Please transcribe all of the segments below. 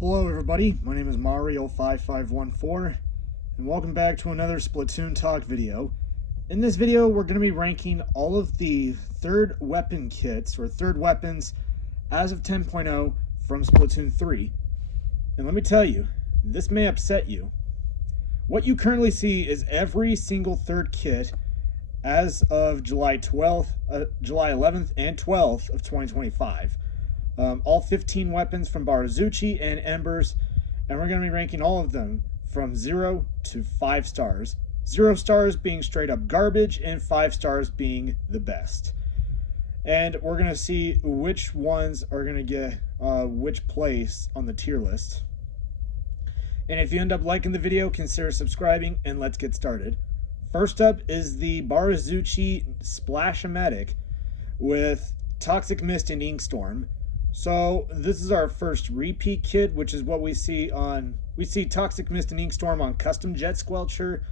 Hello everybody, my name is Mario5514 and welcome back to another Splatoon Talk video. In this video we're going to be ranking all of the third weapon kits or third weapons as of 10.0 from Splatoon 3. And let me tell you, this may upset you. What you currently see is every single third kit as of July 11th and 12th of 2025. All 15 weapons from Barazuchi and Embers, and we're going to be ranking all of them from 0 to 5 stars. 0 stars being straight up garbage, and 5 stars being the best. And we're going to see which ones are going to get which place on the tier list. And if you end up liking the video, consider subscribing, and let's get started. First up is the Barazuchi Splash-O-Matic with Toxic Mist and Inkstorm. So this is our first repeat kit, which is what we see Toxic Mist and Inkstorm on Custom Jet Squelcher.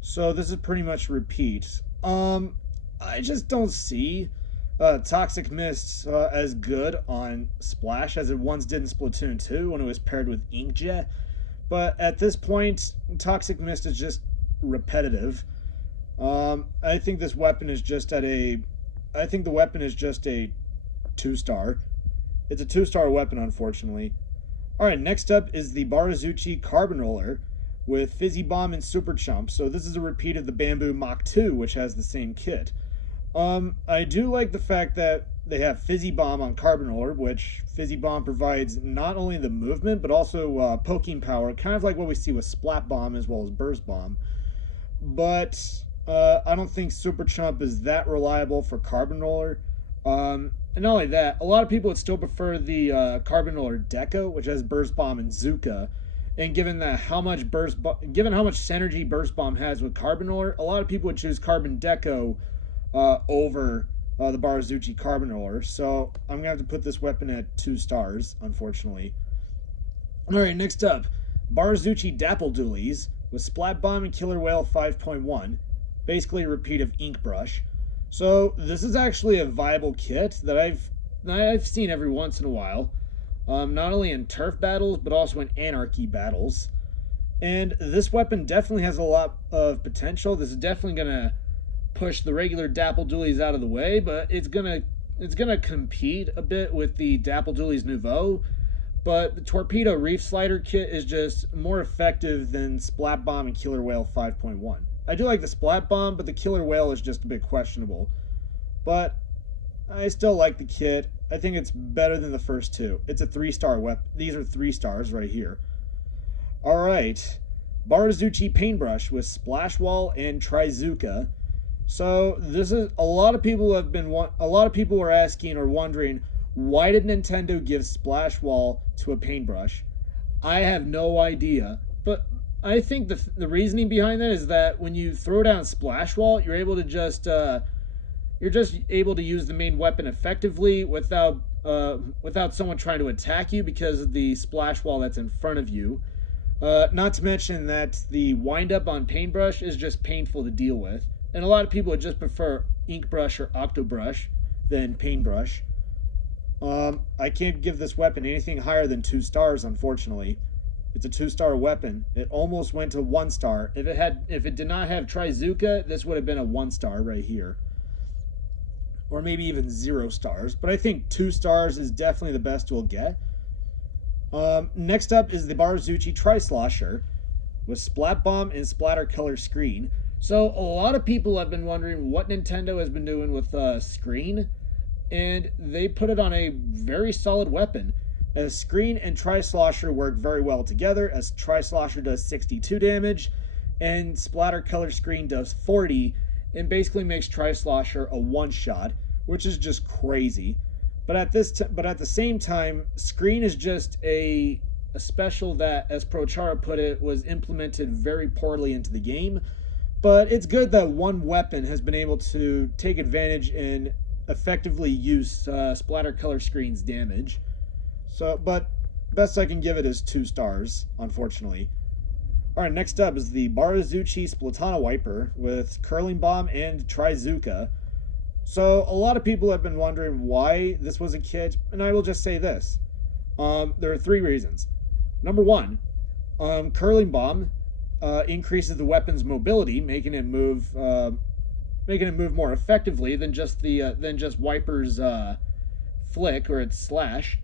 So this is pretty much repeat. I just don't see Toxic Mist as good on Splash as it once did in Splatoon 2 when it was paired with Inkjet. But at this point, Toxic Mist is just repetitive. I think this weapon is just the weapon is just a 2-star. It's a 2-star weapon, unfortunately. Alright, next up is the Barazuchi Carbon Roller with Fizzy Bomb and Super Chump. So this is a repeat of the Bamboo Mach 2, which has the same kit. I do like the fact that they have Fizzy Bomb on Carbon Roller, which Fizzy Bomb provides not only the movement, but also poking power, kind of like what we see with Splat Bomb as well as Burst Bomb. But I don't think Super Chump is that reliable for Carbon Roller. And not only that, a lot of people would still prefer the Carbon Roller Deco, which has Burst Bomb and Zuka. And given how much synergy Burst Bomb has with Carbon Roller, a lot of people would choose Carbon Deco over the Barazuchi Carbon Roller. So I'm going to have to put this weapon at 2 stars, unfortunately. Alright, next up, Barazuchi Dapple Dualies with Splat Bomb and Killer Whale 5.1. Basically a repeat of Ink Brush. So this is actually a viable kit that I've seen every once in a while, not only in turf battles but also in anarchy battles. And this weapon definitely has a lot of potential. This is definitely gonna push the regular Dapple Dualies out of the way, but it's gonna compete a bit with the Dapple Dualies Nouveau. But the Torpedo Reef Slider kit is just more effective than Splat Bomb and Killer Whale 5.1. I do like the Splat Bomb, but the Killer Whale is just a bit questionable. But I still like the kit. I think it's better than the first two. It's a 3-star weapon. These are 3 stars right here. Alright. Barazuchi Paintbrush with Splash Wall and Trizuka. So this is a lot of people are asking or wondering, why did Nintendo give Splash Wall to a paintbrush? I have no idea, but I think the reasoning behind that is that when you throw down Splash Wall, you're able to just use the main weapon effectively without someone trying to attack you because of the Splash Wall that's in front of you. Not to mention that the wind up on Paintbrush is just painful to deal with, and a lot of people would just prefer Ink Brush or Octobrush than Paintbrush. I can't give this weapon anything higher than 2 stars, unfortunately. It's a 2-star weapon. It almost went to 1 star. If it did not have Trizuka, this would have been a 1 star right here. Or maybe even 0 stars. But I think 2 stars is definitely the best we'll get. Next up is the Barazuchi Tri-Slosher with Splat Bomb and Splatter Color Screen. So a lot of people have been wondering what Nintendo has been doing with Screen. And they put it on a very solid weapon. As Screen and Tri-Slosher work very well together, as Tri-Slosher does 62 damage, and Splatter Color Screen does 40, and basically makes Tri-Slosher a one-shot, which is just crazy. But at the same time, Screen is just a special that, as Prochara put it, was implemented very poorly into the game. But it's good that one weapon has been able to take advantage and effectively use Splatter Color Screen's damage. But best I can give it is 2 stars, unfortunately. Alright, next up is the Barazuchi Splatana Wiper with Curling Bomb and Trizuka. So a lot of people have been wondering why this was a kit, and I will just say this. There are 3 reasons. Number one, curling bomb increases the weapon's mobility, making it move more effectively than just Wiper's flick or its slash.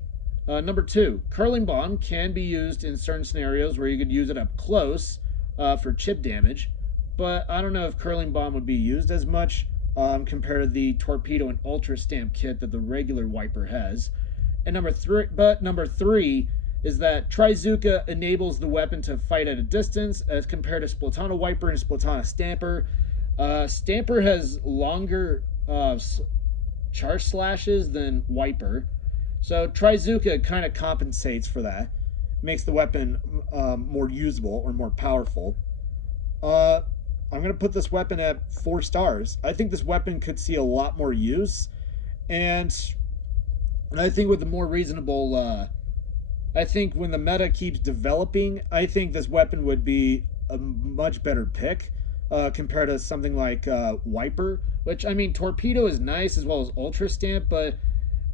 Number two, curling bomb can be used in certain scenarios where you could use it up close for chip damage, but I don't know if curling bomb would be used as much compared to the torpedo and ultra stamp kit that the regular Wiper has. And number three is that Trizuka enables the weapon to fight at a distance as compared to Splatana Wiper and Splatana Stamper. Stamper has longer charge slashes than Wiper, so Trizuka kind of compensates for that, makes the weapon more usable or more powerful. I'm going to put this weapon at 4 stars. I think this weapon could see a lot more use, and I think with the more reasonable, I think when the meta keeps developing, I think this weapon would be a much better pick compared to something like Wiper, which, I mean, Torpedo is nice as well as Ultra Stamp, but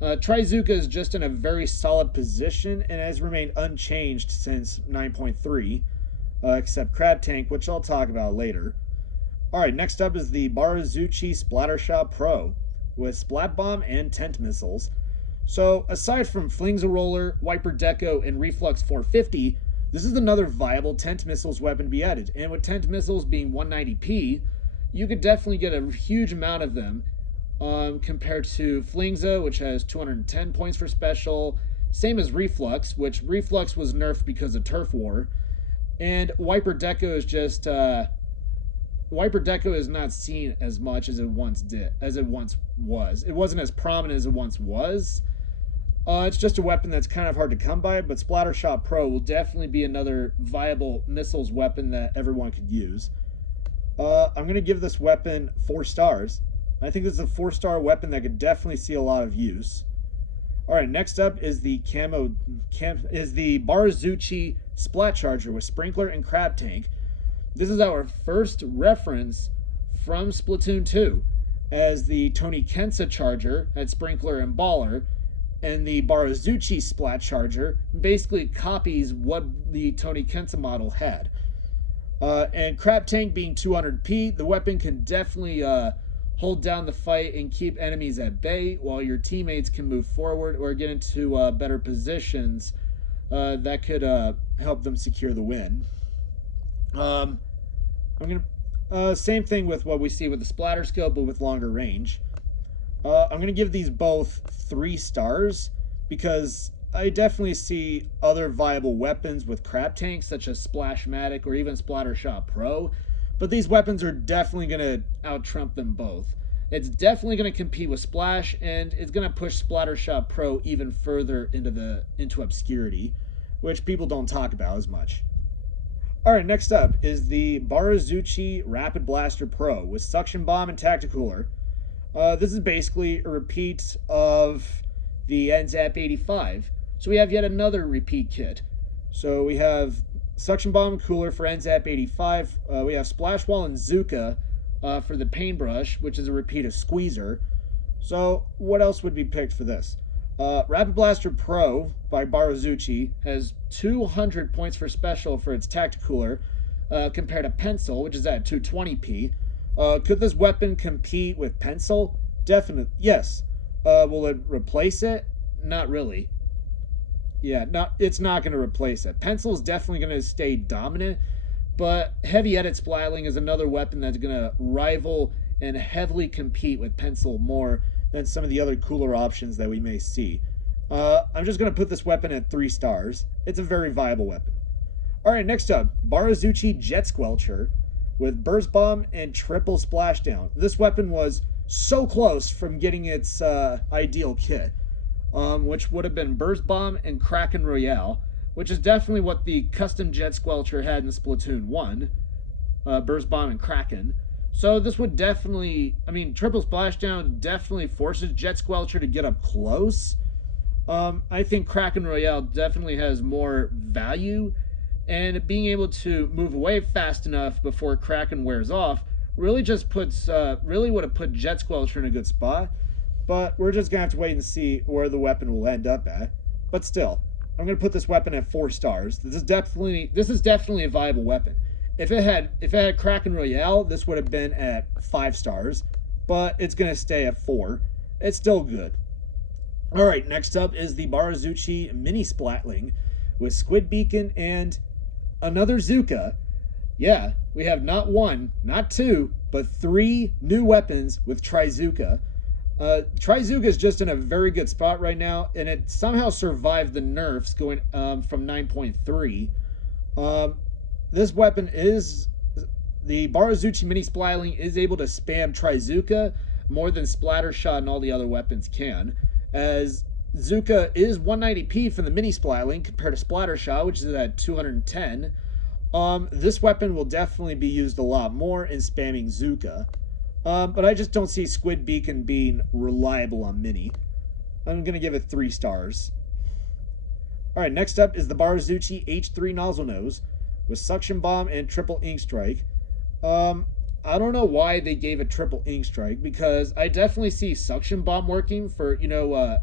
Trizuka is just in a very solid position and has remained unchanged since 9.3, except Crab Tank, which I'll talk about later. Alright, next up is the Barazuchi Splattershot Pro with Splat Bomb and Tent Missiles. So, aside from Flings a Roller, Wiper Deco, and Reflux 450, this is another viable Tent Missiles weapon to be added. And with Tent Missiles being 190p, you could definitely get a huge amount of them compared to Flingza, which has 210 points for special. Same as Reflux, which Reflux was nerfed because of Turf War. And Wiper Deco is just... Wiper Deco is not seen as much as it once was. It wasn't as prominent as it once was. It's just a weapon that's kind of hard to come by, but Splattershot Pro will definitely be another viable missiles weapon that everyone could use. I'm going to give this weapon 4 stars. I think this is a 4-star weapon that could definitely see a lot of use. Alright, next up is the Barazuchi Splat Charger with Sprinkler and Crab Tank. This is our first reference from Splatoon 2, as the Tony Kensa Charger had Sprinkler and Baller, and the Barazuchi Splat Charger basically copies what the Tony Kensa model had. And Crab Tank being 200p, the weapon can definitely hold down the fight and keep enemies at bay, while your teammates can move forward or get into better positions that could help them secure the win. I'm gonna same thing with what we see with the Splatter Scope, but with longer range. I'm gonna give these both 3 stars because I definitely see other viable weapons with Crab Tanks, such as Splashmatic or even Splattershot Pro, but these weapons are definitely gonna out-trump them both. It's definitely gonna compete with Splash, and it's gonna push Splattershot Pro even further into obscurity, which people don't talk about as much. Alright, next up is the Barazuchi Rapid Blaster Pro with Suction Bomb and Tacticooler. This is basically a repeat of the NZAP 85. So we have yet another repeat kit. So we have Suction Bomb and Cooler for NZAP 85. We have Splash Wall and Zuka for the Paintbrush, which is a repeat of Squeezer. So what else would be picked for this? Rapid Blaster Pro by Barazuchi has 200 points for special for its Tacticooler compared to Pencil, which is at 220p. Could this weapon compete with Pencil? Definitely, yes. Will it replace it? Not really. Yeah, it's not going to replace it. Pencil is definitely going to stay dominant, but Heavy Edit Splatling is another weapon that's going to rival and heavily compete with Pencil more than some of the other cooler options that we may see. I'm just going to put this weapon at 3 stars. It's a very viable weapon. Alright, next up, Barazuchi Jet Squelcher with Burst Bomb and Triple Splashdown. This weapon was so close from getting its ideal kit, which would have been Burst Bomb and Kraken Royale, which is definitely what the custom Jet Squelcher had in Splatoon 1, Burst Bomb and Kraken. So this would definitely, Triple Splashdown definitely forces Jet Squelcher to get up close. I think Kraken Royale definitely has more value, and being able to move away fast enough before Kraken wears off really just really would have put Jet Squelcher in a good spot. But we're just going to have to wait and see where the weapon will end up at. But still, I'm going to put this weapon at 4 stars. This is definitely a viable weapon. If it had Kraken Royale, this would have been at 5 stars, but it's going to stay at 4. It's still good. All right, next up is the Barazuchi Mini Splatling with Squid Beacon and another Zuka. Yeah, we have not 1, not 2, but 3 new weapons with Trizuka. Trizuka is just in a very good spot right now, and it somehow survived the nerfs going from 9.3. This weapon is... The Barazuchi Mini Splatling is able to spam Trizuka more than Splattershot and all the other weapons can, as Zuka is 190p for the Mini Splatling compared to Splattershot, which is at 210. This weapon will definitely be used a lot more in spamming Zuka. But I just don't see Squid Beacon being reliable on Mini. I'm going to give it 3 stars. Alright, next up is the Barazuchi H3 Nozzle Nose with Suction Bomb and Triple Ink Strike. I don't know why they gave it Triple Ink Strike, because I definitely see Suction Bomb working for,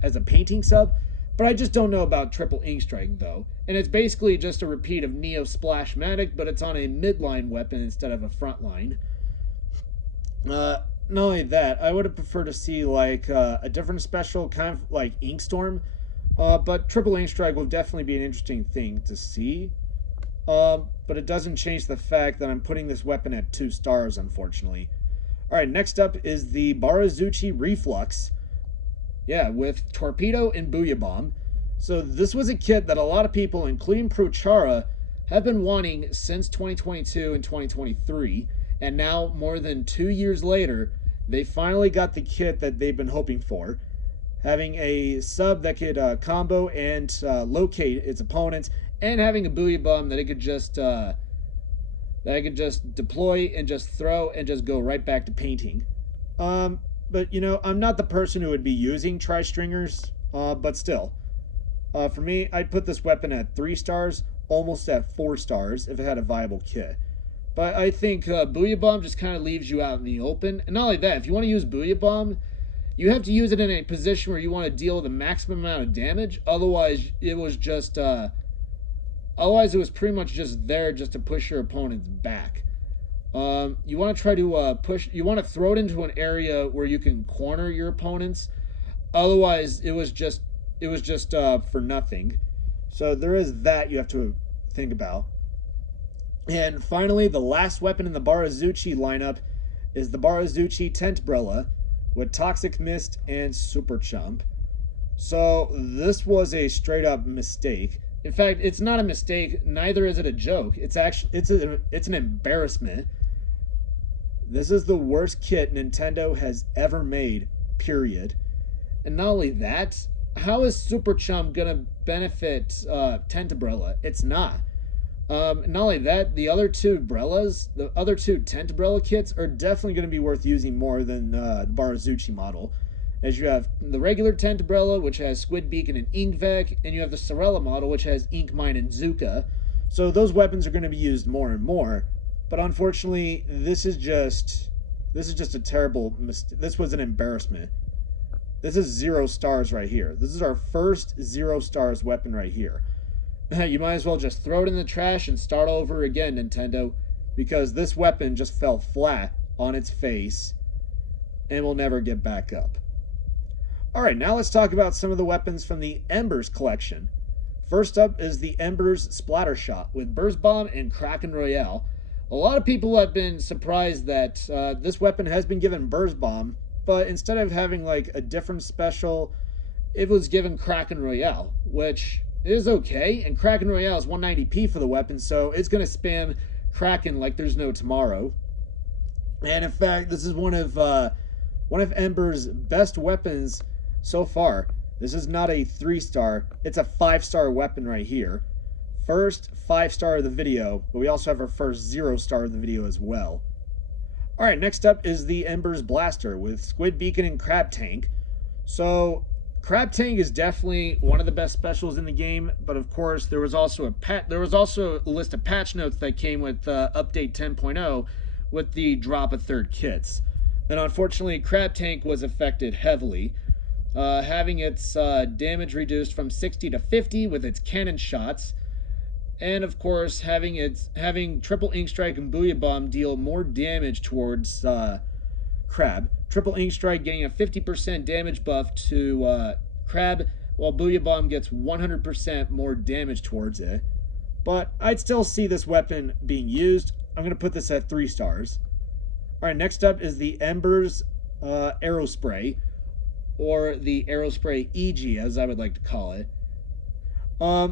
as a painting sub, but I just don't know about Triple Ink Strike, though. And it's basically just a repeat of Neo Splashmatic, but it's on a midline weapon instead of a frontline. Not only that, I would have preferred to see like a different special, kind of like Ink Storm, but Triple Ink Strike will definitely be an interesting thing to see. But it doesn't change the fact that I'm putting this weapon at 2 stars, unfortunately. Alright, next up is the Barazuchi Reflux. Yeah, with Torpedo and Booyah Bomb. So this was a kit that a lot of people, including Prochara, have been wanting since 2022 and 2023. And now, more than 2 years later, they finally got the kit that they've been hoping for. Having a sub that could combo and locate its opponents, and having a Booyah Bomb that it could just deploy and just throw and just go right back to painting. But I'm not the person who would be using tri-stringers, but still. For me, I'd put this weapon at 3 stars, almost at 4 stars if it had a viable kit. But I think Booyah Bomb just kind of leaves you out in the open. And not only that, if you want to use Booyah Bomb, you have to use it in a position where you want to deal with the maximum amount of damage. Otherwise, it was just... Otherwise, it was pretty much just there just to push your opponents back. You want to try to push... You want to throw it into an area where you can corner your opponents. Otherwise, it was just for nothing. So there is that you have to think about. And finally, the last weapon in the Barazuchi lineup is the Barazuchi Tentrumbrella with Toxic Mist and Super Chump. So this was a straight up mistake. In fact, it's not a mistake, neither is it a joke. It's an embarrassment. This is the worst kit Nintendo has ever made, period. And not only that, how is Super Chump gonna benefit Tentrumbrella? It's not. Not only that, the other two Tentrumbrella kits are definitely going to be worth using more than the Barazuchi model. As you have the regular Tentrumbrella, which has Squid Beacon and Inkvec, and you have the Sorella model, which has Ink Mine and Zuka. So those weapons are going to be used more and more. But unfortunately, this is just a terrible mistake. This was an embarrassment. This is 0 stars right here. This is our first 0 stars weapon right here. You might as well just throw it in the trash and start over again, Nintendo, because this weapon just fell flat on its face and will never get back up. Alright, now let's talk about some of the weapons from the Embers collection. First up is the Embers Splattershot with Burst Bomb and Kraken Royale. A lot of people have been surprised that this weapon has been given Burst Bomb, but instead of having like a different special, it was given Kraken Royale, which is okay, and Kraken Royale is 190p for the weapon, so it's going to spam Kraken like there's no tomorrow. And in fact, this is one of Ember's best weapons so far. This is not a 3-star, it's a 5-star weapon right here. First 5-star of the video, but we also have our first 0-star of the video as well. Alright, next up is the Embers Blaster with Squid Beacon and Crab Tank. So Crab Tank is definitely one of the best specials in the game, but of course there was also a list of patch notes that came with update 10.0 with the drop of 3rd kits. And unfortunately, Crab Tank was affected heavily. having its damage reduced from 60 to 50 with its cannon shots, and of course having triple ink strike and booyah bomb deal more damage towards Crab. Triple ink strike getting a 50% damage buff to Crab, while booyah bomb gets 100% more damage towards it. But I'd still see this weapon being used. I'm going to put this at 3 stars. Alright, next up is the Embers Aerospray, or the Aerospray EG, as I would like to call it,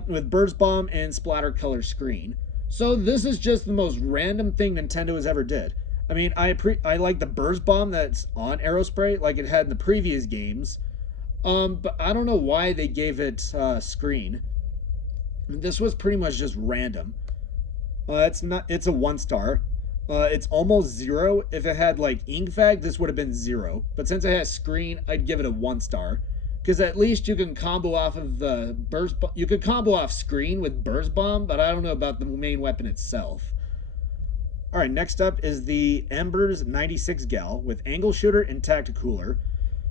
with Burst Bomb and Splatter Color Screen. So this is just the most random thing Nintendo has ever did. I mean, I like the Burst Bomb that's on Aerospray, like it had in the previous games, but I don't know why they gave it Screen. This was pretty much just random. It's a 1 star. It's almost 0. If it had like Ink Fag, this would have been 0. But since it has Screen, I'd give it a 1 star. Because at least you can combo off of the Burst Bomb. You could combo off Screen with Burst Bomb, but I don't know about the main weapon itself. Alright, next up is the Embers 96 Gal with Angle Shooter and Tacticooler.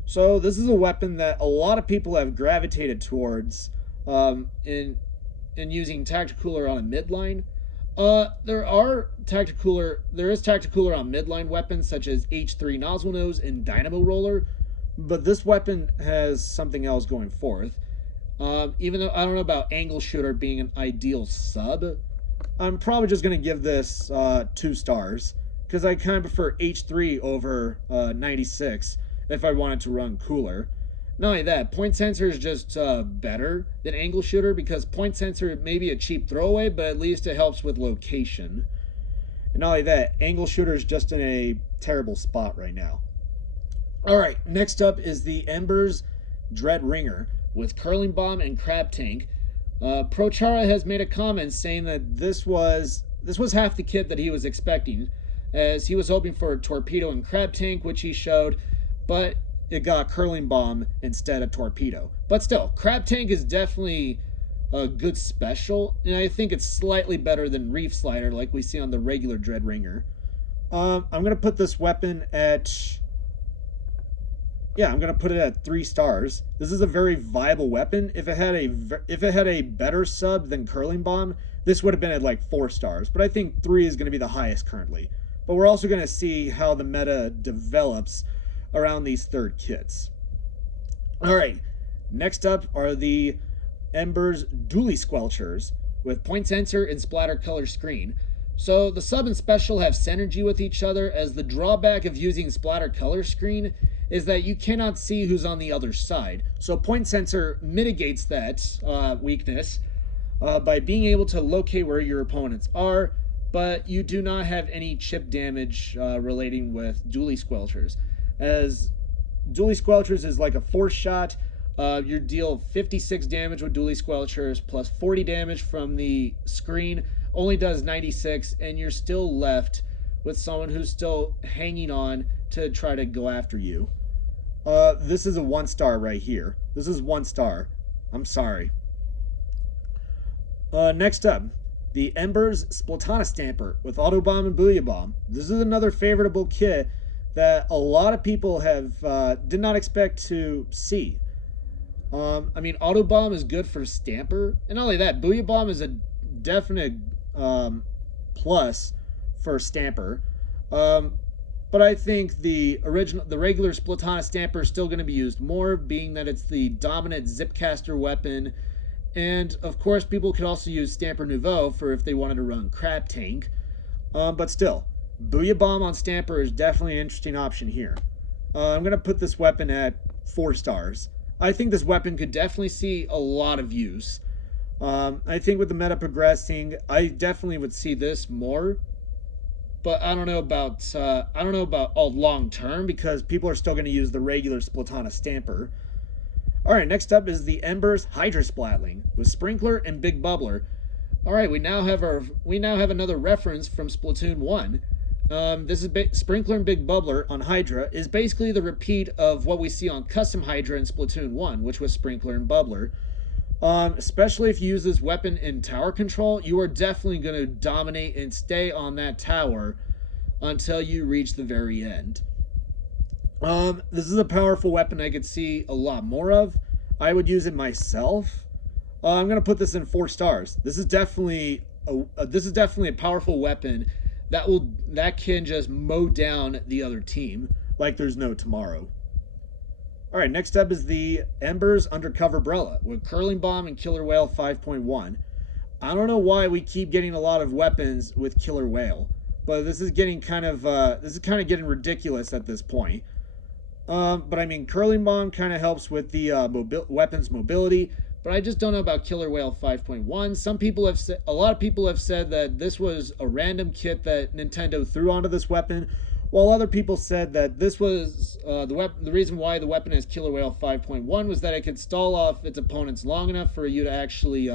So this is a weapon that a lot of people have gravitated towards in using Tacticooler on a midline. There is Tacticooler on midline weapons such as H3 Nozzle Nose and Dynamo Roller, but this weapon has something else going forth. Even though I don't know about Angle Shooter being an ideal sub, I'm probably just going to give this 2 stars, because I kind of prefer H3 over 96 if I wanted to run cooler. Not only that, Point Sensor is just better than Angle Shooter, because Point Sensor may be a cheap throwaway, but at least it helps with location. And not only that, Angle Shooter is just in a terrible spot right now. Alright, next up is the Embers Dread Ringer with Curling Bomb and Crab Tank. Prochara has made a comment saying that this was half the kit that he was expecting, as he was hoping for a Torpedo and Crab Tank, which he showed, but it got Curling Bomb instead of Torpedo. But still, Crab Tank is definitely a good special, and I think it's slightly better than Reef Slider like we see on the regular Dread Ringer. I'm going to put this weapon at... Yeah, I'm going to put it at 3 stars. This is a very viable weapon. If it had a better sub than Curling Bomb, this would have been at like 4 stars. But I think 3 is going to be the highest currently. But we're also going to see how the meta develops around these third kits. Alright, next up are the Embers Dually Squelchers with Point Sensor and Splatter Color Screen. So the sub and special have synergy with each other, as the drawback of using Splatter Color Screen is that you cannot see who's on the other side. So Point Sensor mitigates that weakness by being able to locate where your opponents are, but you do not have any chip damage relating with Dually Squelchers. As Dually Squelchers is like a force shot, you deal 56 damage with Dually Squelchers plus 40 damage from the screen, only does 96, and you're still left with someone who's still hanging on to try to go after you. This is a 1 star right here. This is 1 star. I'm sorry. Next up, the Embers Splatana Stamper with Auto Bomb and Booyah Bomb. This is another favorable kit that a lot of people have did not expect to see. I mean, Auto Bomb is good for Stamper, and not only that, Booyah Bomb is a definite plus for Stamper. But I think the regular Splatana Stamper is still going to be used more, being that it's the dominant Zipcaster weapon. And of course, people could also use Stamper Nouveau for if they wanted to run Crab Tank. But still, Booyah Bomb on Stamper is definitely an interesting option here. I'm going to put this weapon at 4 stars. I think this weapon could definitely see a lot of use. I think with the meta progressing, I definitely would see this more. But I don't know about all long term, because people are still going to use the regular Splatana Stamper. Alright, next up is the Embers Hydra Splatling with Sprinkler and Big Bubbler. Alright, we now have another reference from Splatoon 1. This is Sprinkler and Big Bubbler on Hydra is basically the repeat of what we see on Custom Hydra in Splatoon 1, which was Sprinkler and Bubbler. Especially if you use this weapon in tower control, you are definitely going to dominate and stay on that tower until you reach the very end. This is a powerful weapon I could see a lot more of. I would use it myself. I'm gonna put this in 4 stars. This is definitely a powerful weapon that can just mow down the other team like there's no tomorrow. All right, next up is the Embers Undercover Brella with Curling Bomb and Killer Whale 5.1. I don't know why we keep getting a lot of weapons with Killer Whale, but this is kind of getting ridiculous at this point. But I mean, Curling Bomb kind of helps with the weapons mobility, but I just don't know about Killer Whale 5.1. A lot of people have said that this was a random kit that Nintendo threw onto this weapon, while other people said that this was the reason why the weapon is Killer Whale 5.1 was that it could stall off its opponents long enough for you to actually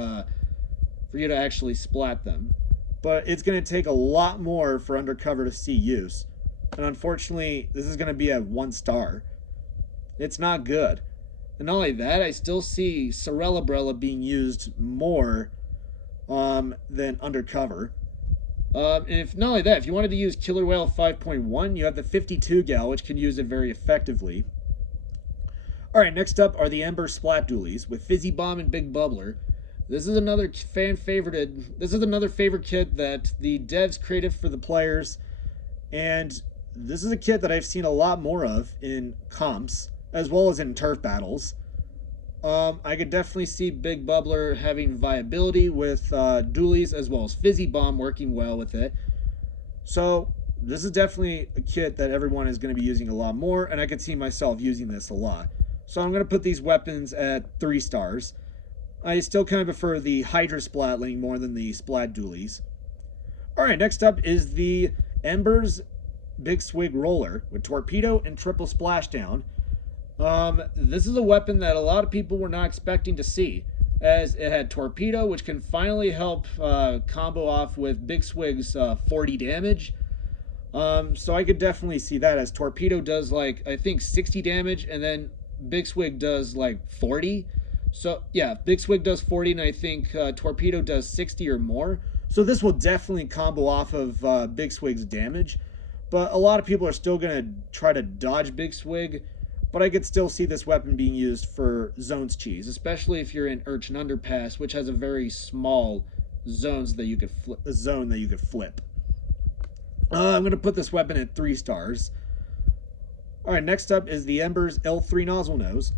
splat them. But it's going to take a lot more for Undercover to see use. And unfortunately, this is going to be a 1 star. It's not good. And not only that, I still see Cerellabrella being used more than Undercover. And if not only that, if you wanted to use Killer Whale 5.1, you have the 52 gal, which can use it very effectively. All right, next up are the Ember Splat Dualies with Fizzy Bomb and Big Bubbler. This is another favorite kit that the devs created for the players, and this is a kit that I've seen a lot more of in comps as well as in turf battles. I could definitely see Big Bubbler having viability with dualies as well as Fizzy Bomb working well with it. So this is definitely a kit that everyone is going to be using a lot more, and I could see myself using this a lot. So I'm going to put these weapons at 3 stars. I still kind of prefer the Hydra Splatling more than the Splat Dualies. Alright, next up is the Embers Big Swig Roller with Torpedo and Triple Splashdown. This is a weapon that a lot of people were not expecting to see, as it had Torpedo, which can finally help combo off with Big Swig's 40 damage. So I could definitely see that, as Torpedo does like, I think 60 damage, and then Big Swig does like 40. So yeah, Big Swig does 40, and I think Torpedo does 60 or more. So this will definitely combo off of Big Swig's damage. But a lot of people are still going to try to dodge Big Swig. But I could still see this weapon being used for zones cheese, especially if you're in Urchin Underpass, which has a very small zone that you could flip. I'm going to put this weapon at 3 stars. Alright, next up is the Embers L3 Nozzle Nose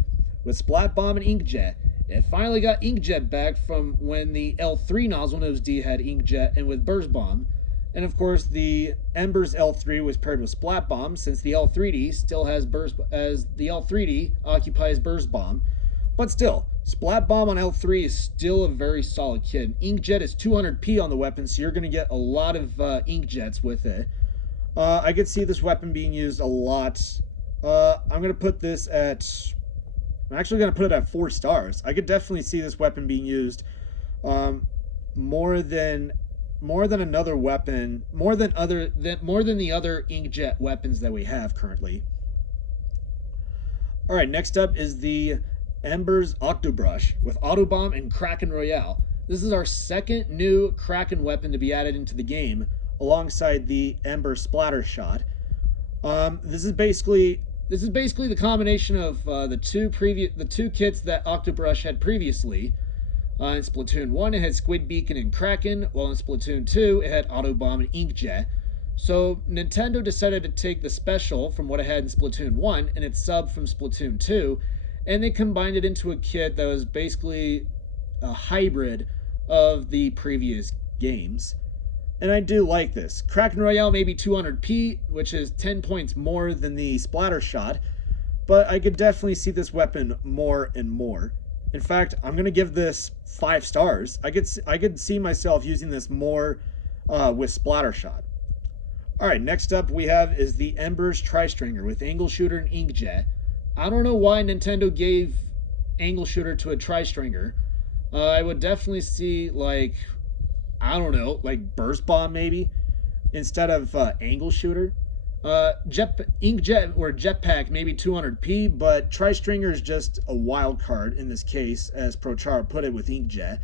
with Splat Bomb and Inkjet. It finally got Inkjet back from when the L3 Nozzle Nose D had Inkjet and with Burst Bomb. And of course, the Embers L3 was paired with Splat Bomb, since the L3D still has Burst, as the L3D occupies Burst Bomb. But still, Splat Bomb on L3 is still a very solid kit. Inkjet is 200p on the weapon, so you're going to get a lot of Inkjets with it. I could see this weapon being used a lot. I'm going to put this at... I'm actually going to put it at 4 stars. I could definitely see this weapon being used more than another weapon, more than the other Inkjet weapons that we have currently. All right, next up is the Embers Octobrush with Autobomb and Kraken Royale. This is our second new Kraken weapon to be added into the game, alongside the Ember Splatter Shot. This is basically the combination of the two kits that Octobrush had previously. In Splatoon 1, it had Squid Beacon and Kraken, while in Splatoon 2, it had Autobomb and Inkjet. So Nintendo decided to take the special from what it had in Splatoon 1 and its sub from Splatoon 2, and they combined it into a kit that was basically a hybrid of the previous games. And I do like this. Kraken Royale may be 200p, which is 10 points more than the Splatter Shot, but I could definitely see this weapon more and more. In fact, I'm going to give this 5 stars. I could see myself using this more with Splatter Shot. Alright, next up we have is the Embers Tri-Stringer with Angle Shooter and Inkjet. I don't know why Nintendo gave Angle Shooter to a Tri-Stringer. I would definitely see, like, I don't know, like Burst Bomb maybe, instead of Angle Shooter. Inkjet or Jetpack maybe 200p, but Tri-Stringer is just a wild card in this case, as Prochara put it with Inkjet.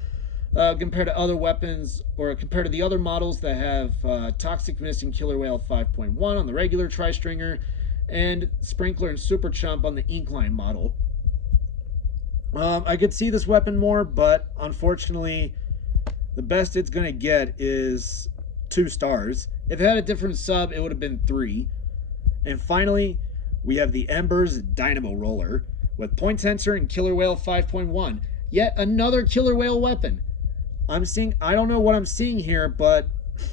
Compared to other weapons, or compared to the other models that have Toxic Mist and Killer Whale 5.1 on the regular Tri-Stringer, and Sprinkler and Super Chump on the Inkline model. I could see this weapon more, but unfortunately, the best it's going to get is 2 stars. If it had a different sub, it would have been 3. And finally, we have the Embers Dynamo Roller with Point Sensor and Killer Whale 5.1. Yet another Killer Whale weapon. I don't know what I'm seeing here, but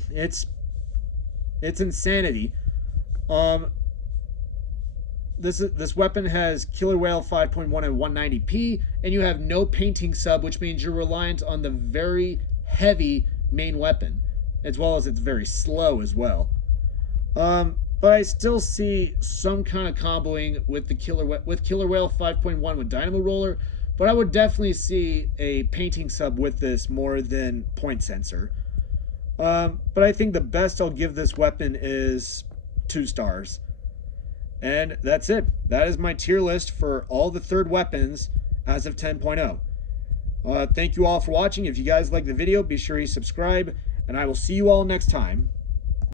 it's insanity. This weapon has Killer Whale 5.1 and 190p, and you have no painting sub, which means you're reliant on the very heavy main weapon, as well as it's very slow as well. But I still see some kind of comboing with Killer Whale 5.1 with Dynamo Roller, but I would definitely see a painting sub with this more than Point Sensor. But I think the best I'll give this weapon is 2 stars. And that's it. That is my tier list for all the third weapons as of 10.0. Thank you all for watching. If you guys like the video, be sure you subscribe, and I will see you all next time.